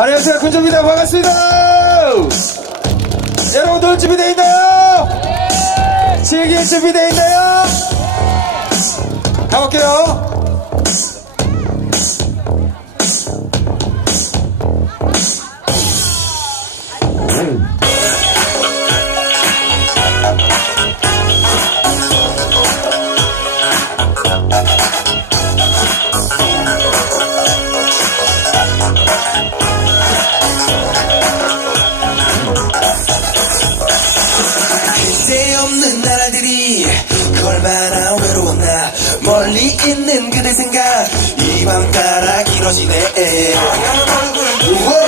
안녕하세요 군조입니다 반갑습니다 여러분들 준비되어 있나요? 즐길 준비되어 있나요? 가볼게요 맘 따라 길어지네. 오,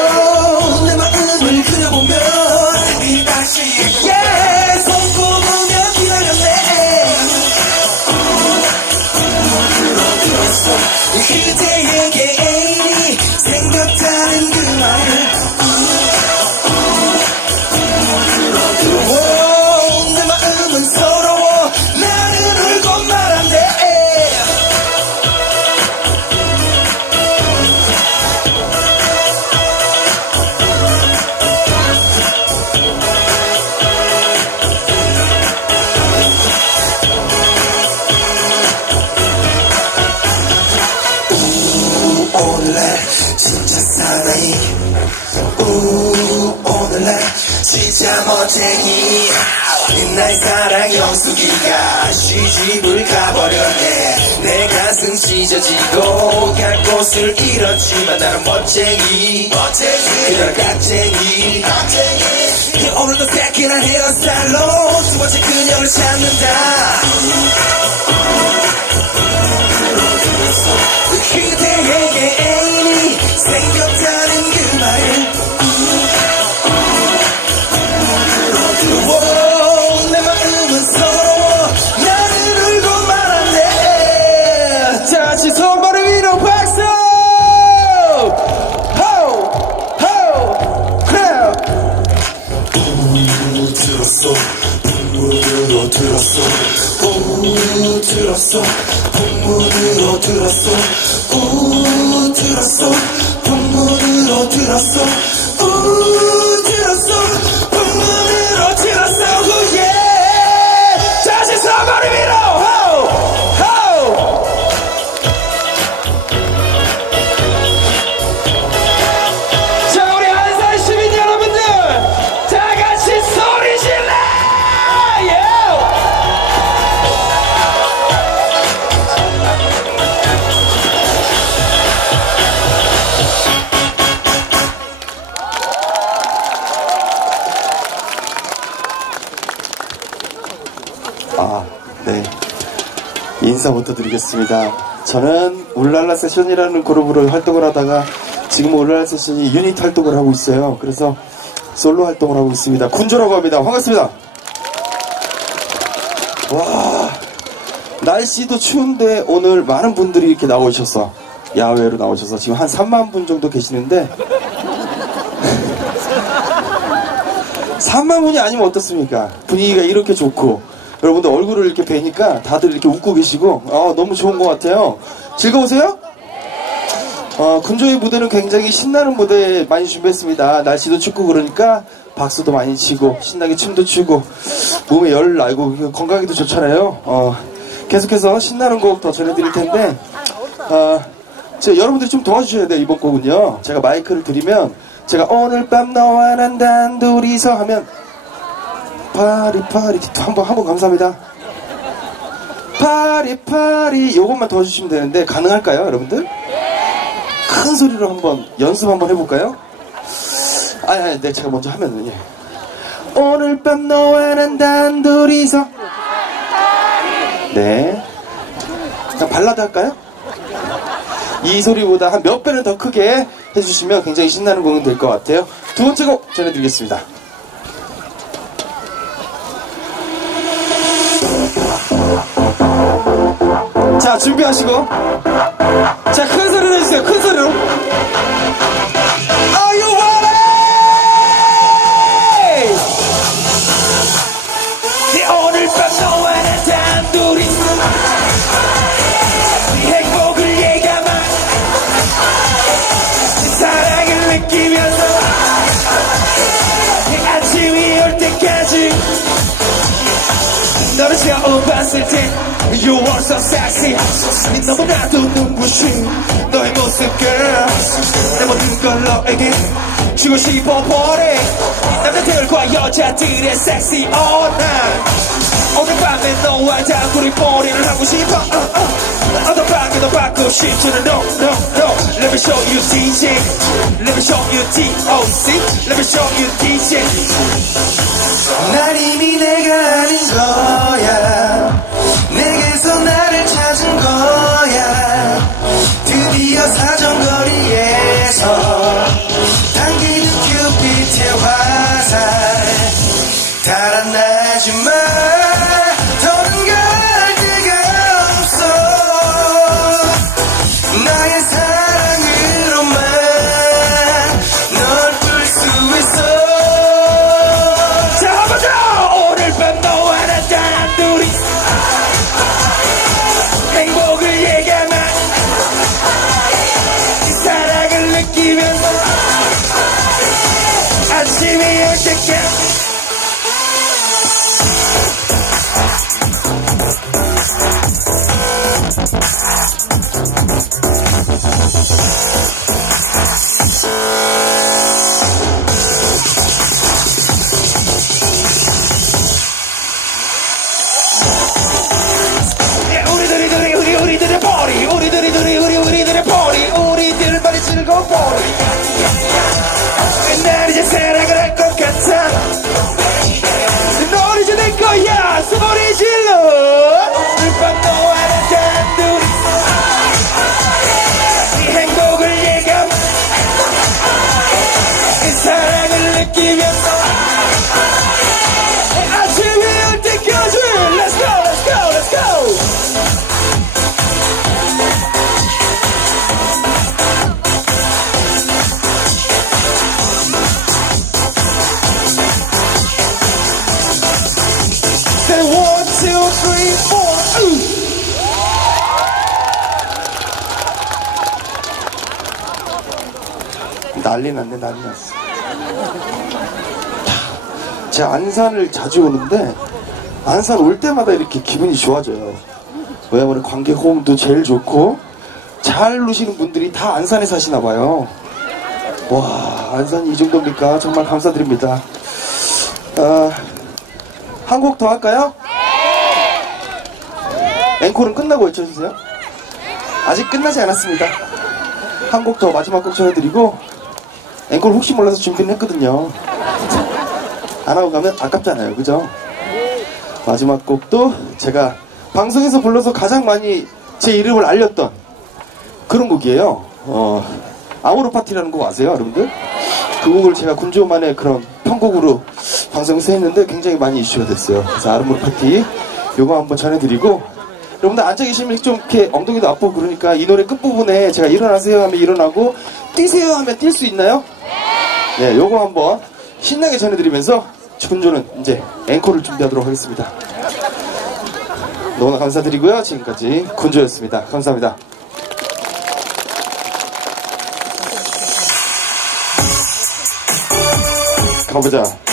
영숙이가 시집을 가버렸네. 내 가슴 찢어지고 갈 곳을 잃었지만 나는 멋쟁이. 멋쟁이. 그녀는 깍쟁이. 깍쟁이. 오늘도 새끼난 헤어스타일로 두 번째 그녀를 찾는다. 그대에게 애인이 생겼다는 그 말. 오, 우 인사부터 드리겠습니다. 저는 울랄라 세션이라는 그룹으로 활동을 하다가 지금 울랄라 세션이 유닛 활동을 하고 있어요. 그래서 솔로 활동을 하고 있습니다. 군조라고 합니다. 반갑습니다. 와, 날씨도 추운데 오늘 많은 분들이 이렇게 나오셔서 야외로 나오셔서 지금 한 3만 분 정도 계시는데 3만 분이 아니면 어떻습니까? 분위기가 이렇게 좋고 여러분들 얼굴을 이렇게 뵈니까 다들 이렇게 웃고 계시고 아, 너무 좋은 것 같아요. 즐거우세요? 어, 군조의 무대는 굉장히 신나는 무대 많이 준비했습니다. 날씨도 춥고 그러니까 박수도 많이 치고 신나게 춤도 추고 몸에 열 나고 건강에도 좋잖아요. 어, 계속해서 신나는 곡 더 전해드릴 텐데 어, 저 여러분들이 좀 도와주셔야 돼요 이번 곡은요. 제가 마이크를 드리면 제가 오늘 밤 너와 난 단둘이서 하면 파리 파리 한번 한번 감사합니다. 파리 파리 요것만 도와주시면 되는데 가능할까요 여러분들? 큰 소리로 한번 연습 한번 해볼까요? 아니 아니 네 제가 먼저 하면 예. 오늘 밤 너와 난 단둘이서 네 그냥 발라드 할까요? 이 소리보다 한 몇 배는 더 크게 해주시면 굉장히 신나는 공연 될 것 같아요. 두 번째 곡 전해드리겠습니다. 자, 준비하시고. 자, 큰 소리로 해주세요. 큰 소리로. 처음 봤을 때 You were so sexy 너무나도 눈부신 너의 모습 girl 내 모든 걸 너에게 주고 싶어 버려 남자들과 여자들의 sexy all night 오늘 밤에 너와 단둘이 머리를 하고 싶어 uh, uh. 어떤 방에도 받고 싶지는 no no no Let me show you DJ Let me show you DOC Let me show you DJ 날 이미 내가 아는 거야 two, three, four. Ooh. 난리 났네 난리 났어 제가 안산을 자주 오는데 안산 올 때마다 이렇게 기분이 좋아져요 왜냐면 관객 호응도 제일 좋고 잘 노시는 분들이 다 안산에 사시나 봐요 와 안산이 이 정도입니까 정말 감사드립니다 아, 한곡 더 할까요? 앵콜은 끝나고 외쳐주세요 아직 끝나지 않았습니다 한 곡 더 마지막 곡 전해드리고 앵콜 혹시 몰라서 준비는 했거든요. 안 하고 가면 아깝잖아요. 그죠? 마지막 곡도 제가 방송에서 불러서 가장 많이 제 이름을 알렸던 그런 곡이에요. 어, 아모르 파티라는 곡 아세요, 여러분들? 그 곡을 제가 군조만의 그런 편곡으로 방송에서 했는데 굉장히 많이 이슈가 됐어요. 그래서 아모르 파티 요거 한번 전해드리고 여러분들 앉아 계시면 좀 이렇게 엉덩이도 아프고 그러니까 이 노래 끝부분에 제가 일어나세요 하면 일어나고 뛰세요 하면 뛸 수 있나요? 네, 요거 한번 신나게 전해드리면서 군조는 이제 앵콜을 준비하도록 하겠습니다. 너무나 감사드리고요. 지금까지 군조였습니다. 감사합니다. 가보자.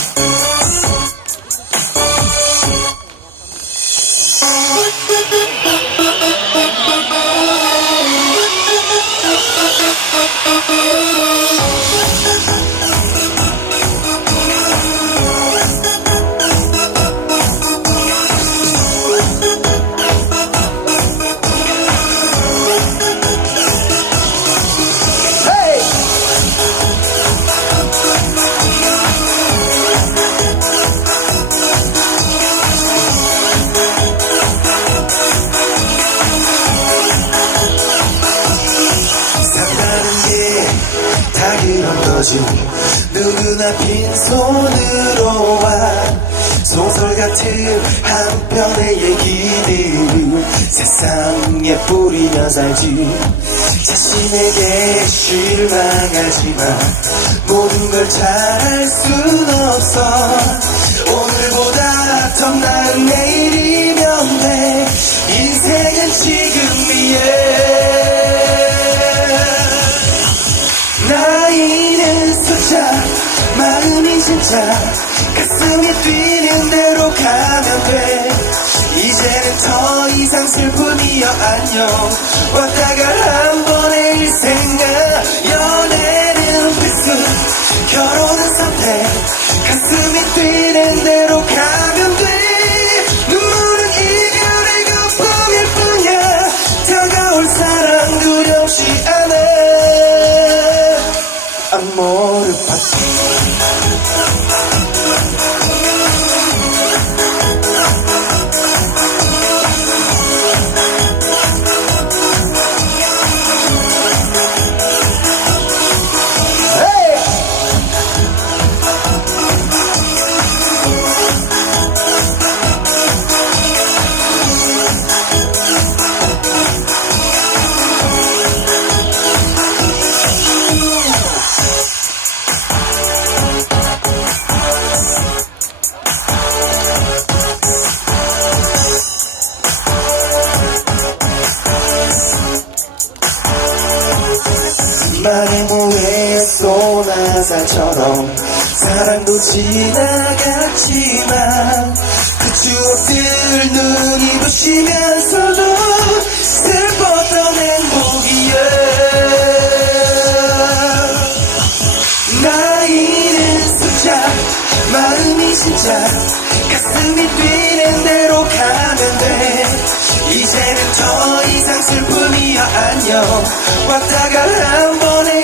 소설 같은 한 편의 얘기를 세상에 뿌리며 살지. 자신에게 실망하지만 모든 걸 잘할 순 없어. 오늘보다 더 나은 내일이면 돼. 인생은 지금이야 진짜 가슴이 뛰는 대로 가면 돼. 이제는 더 이상 슬픔이여 안녕. 왔다가 한 쏘나사처럼 사랑도 지나갔지만 그 추억들 눈이 부시면서도 슬펐던 행복이야 나이는 숫자 마음이 진짜 가슴이 뛰는 대로 가면 돼. 이제는 더 이상 슬픔이야 안녕 왔다가 한 번의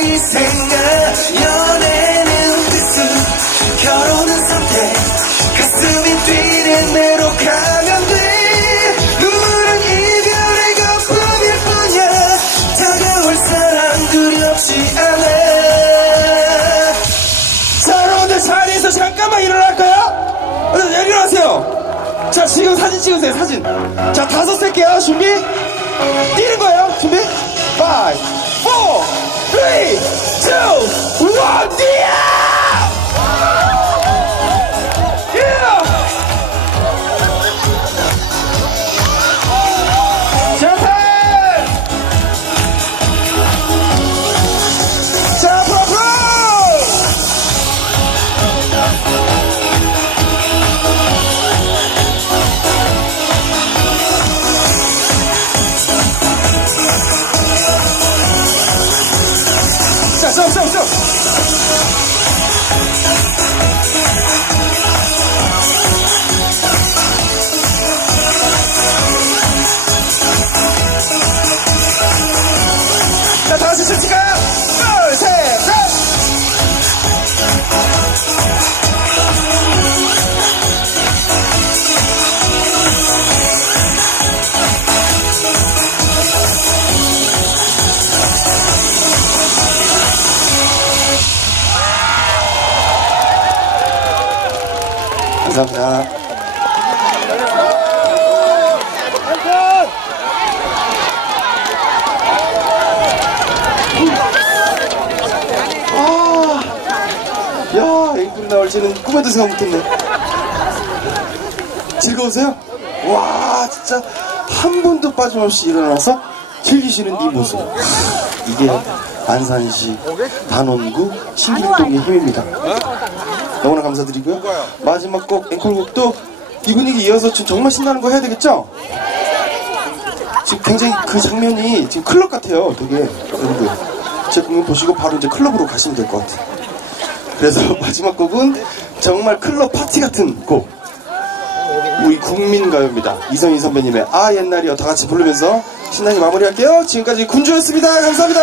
자, 지금 사진 찍으세요, 사진. 자, 다섯 셀게요. 준비? 뛰는 거예요. 준비? 5, 4, 3, 2, 1, 뛰어! 나올지는 꿈에도 생각 못했네. 즐거우세요? 와, 진짜 한 번도 빠짐없이 일어나서 즐기시는 이 모습. 하, 이게 안산시 단원구 신길동의 힘입니다. 너무나 감사드리고요. 마지막 곡 앵콜곡도 이 분위기 이어서 지금 정말 신나는 거 해야 되겠죠? 지금 굉장히 그 장면이 지금 클럽 같아요. 되게 여러분들 제 공연 보시고 바로 이제 클럽으로 가시면 될 것 같아요. 그래서 마지막 곡은 정말 클럽 파티 같은 곡. 우리 국민가요입니다. 이성희 선배님의 아 옛날이요 다 같이 부르면서 신나게 마무리할게요. 지금까지 군주였습니다. 감사합니다.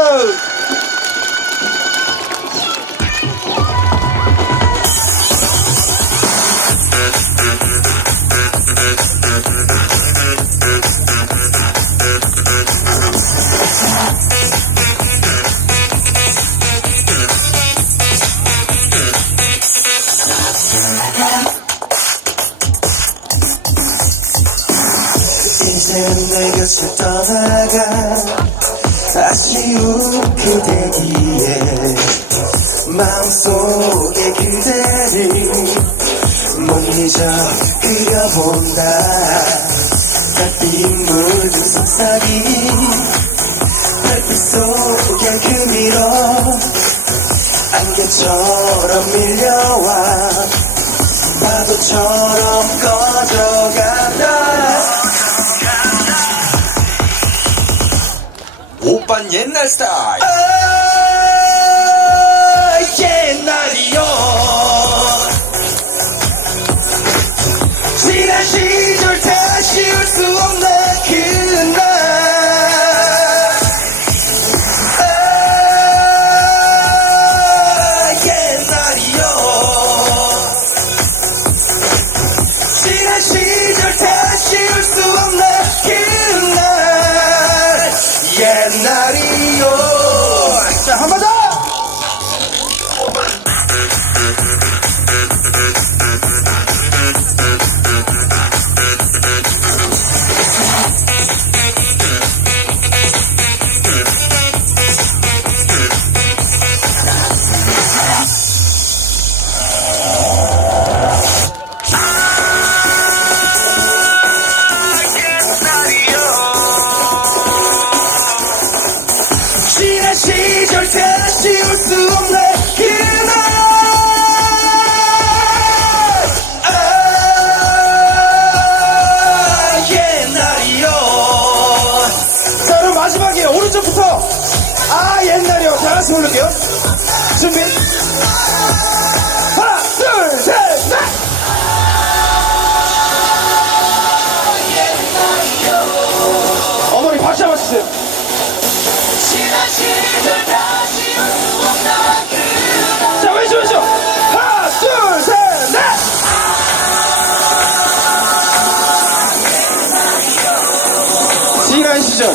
떠나가 아쉬운 그대기에 마음속에 그대를 못 잊어 그려본다. 달빛 물든 속삭이 달빛 속에 그밀어 안개처럼 밀려와 파도처럼 꺼져간다. in the stars. Oh! 같이 부를게요. 준비. 하나, 둘, 셋, 넷! 어머니 박수 한번 주세요. 자, 왼쪽, 왼쪽. 하나, 둘, 셋, 넷! 시간 시절